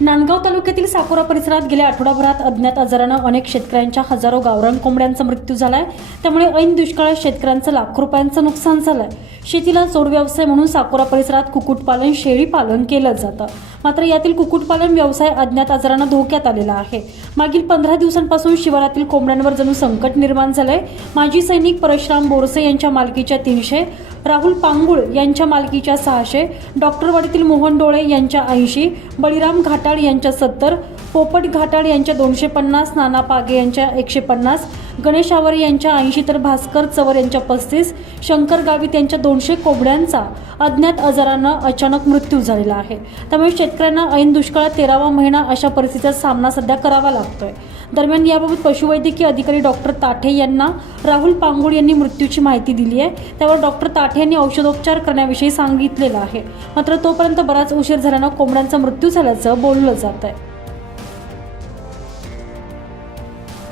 नांदगाव तालुक्यातील साकोरा परिसरात गेल्या आठवडाभरात अज्ञात आजारानं अनेक शेतकऱ्यांच्या हजारो गावरान कोंबड्यांचा मृत्यू झालाय. त्यामुळे ऐन दुष्काळात शेतकऱ्यांचं लाखो रुपयांचं नुकसान झालंय. शेतीला जोड व्यवसाय म्हणून साकोरा परिसरात कुक्कुटपालन शेळी पालन केलं जातं. मात्र यातील कुक्कुटपालन व्यवसाय अज्ञात आजारानं धोक्यात आलेला आहे. मागील पंधरा दिवसांपासून शिवारातील कोंबड्यांवर जणू संकट निर्माण झालंय. माजी सैनिक परशुराम बोरसे यांच्या मालकीच्या तीनशे राहुल पांगुळ यांच्या मालकीच्या सहाशे डॉक्टरवाडीतील मोहन डोळे यांच्या ऐंशी बळीराम घाटाळ यांच्या सत्तर पोपट घाटाळ यांच्या दोनशे पन्नास नाना पागे यांच्या एकशे पन्नास गणेश आवरे यांच्या ऐंशी तर भास्कर चवर यांच्या पस्तीस शंकर गावित यांच्या दोनशे कोंबड्यांचा अज्ञात आजारानं अचानक मृत्यू झालेला आहे. त्यामुळे शेतकऱ्यांना ऐन दुष्काळात तेरावा महिना अशा परिस्थितीचा सामना सध्या करावा लागतोय. दरम्यान याबाबत पशुवैद्यकीय अधिकारी डॉक्टर ताठे यांना राहुल पांगुळ यांनी मृत्यूची माहिती दिली आहे त्यावर डॉक्टर ताठे यांनी औषधोपचार करण्याविषयी सांगितलेलं आहे. मात्र तोपर्यंत बराच उशीर झाल्यानं कोंबड्यांचा मृत्यू झाल्याचं बोललं जात आहे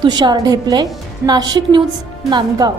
तुषार ढेपले नाशिक न्यूज नांदगाव.